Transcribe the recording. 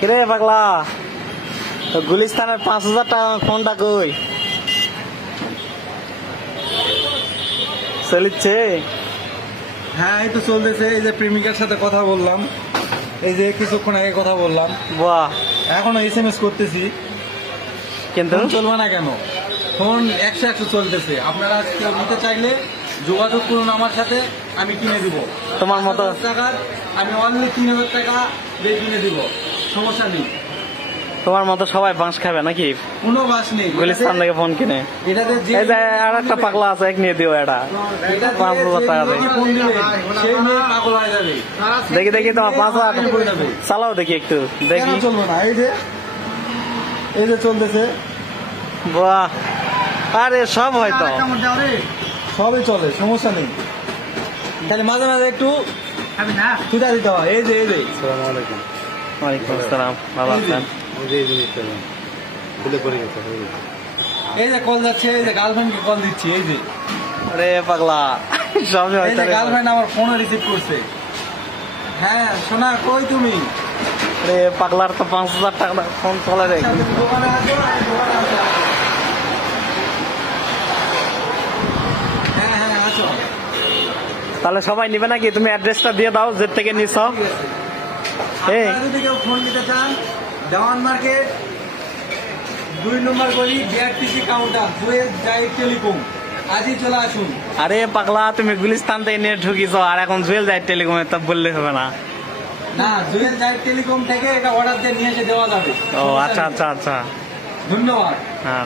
কিরে পাগলা, তো গুলিস্তানের 5,000 টাকা ফোনটা কই চলিচ্ছে? হ্যাঁ, এই তো চলতেছে। এই যে প্রেমিকার সাথে কথা বললাম, এই যে কিছুক্ষণ আগে কথা বললাম, বাহ, এখনো SMS করতেছি। কিন্তু ফোন চলবে না কেন? ফোন 100 চলতেছে। আপনারা কেউ নিতে চাইলে যোগাযোগ করুন আমার সাথে, আমি কিনে দিব। তোমার মতো 5,000 টাকার আমি অনলি 3,000 টাকা দিয়ে কিনে দিব, সমস্যা নেই। তোমার মতো সবাই বাঁশ খাবে নাকি কোনো বাস নেই। গুলিস্তান থেকে ফোন কিনে? এটাতে যে এই যে আর একটা পাগলা আছে, এক নিয়ে দিও এটা এটাতে 5,000 টাকা যে দিয়ে। ফোন দিবে, সেই মেয়ে পাগল হয়ে যাবে। দেখি দেখি তোমার 5,000 পাগল হয়ে যাবে। চালাও দেখি একটু কেন দেখি। চলবে না? এই যে চলতেছে, বাহ, আরে সব হয়তো সবই চলে, সমস্যা নেই। তাহলে মাঝে মাঝে একটু ছুটা দিতে হয়। এই যে ওয়ালাইকুম আসসালাম, ভালো আছেন? এই যে কল যাচ্ছে, এই যে গার্লফ্রেন্ডকে কল দিচ্ছি। এই যে আরে পাগলা, সবই এই হয়তো যে গার্লফ্রেন্ড আমার ফোনে রিসিভ করছে। হ্যাঁ সোনা, কই তুমি? আরে পাগলার তো 5,000 টাকা ফোন চলে রে। দোকানে আসো, দোকানে আসো। হ্যাঁ হ্যাঁ, আসো। তাহলে সবাই নিবে নাকি? তুমি অ্যাড্রেসটা দিয়ে দাও যে থেকে নিছ। এই আপনারা যদি কেউ ফোন নিতে চান, দেওয়ান মার্কেট 2 নম্বর গলি, BRTC counter, Jewel Zahid telecom. আজই চলে আসুন। আরে পাগলা, তুমি গুলিস্তান থেকে নিয়ে ঢুকিছ আর এখন জুয়েল যায় টেলিকমে, তা বললে হবে না। না, জুয়েল জাহিদ টেলিকম থেকে এটা অর্ডার দিয়ে নিয়ে এসে দেওয়া যাবে। ও আচ্ছা আচ্ছা আচ্ছা, ধন্যবাদ। হ্যাঁ।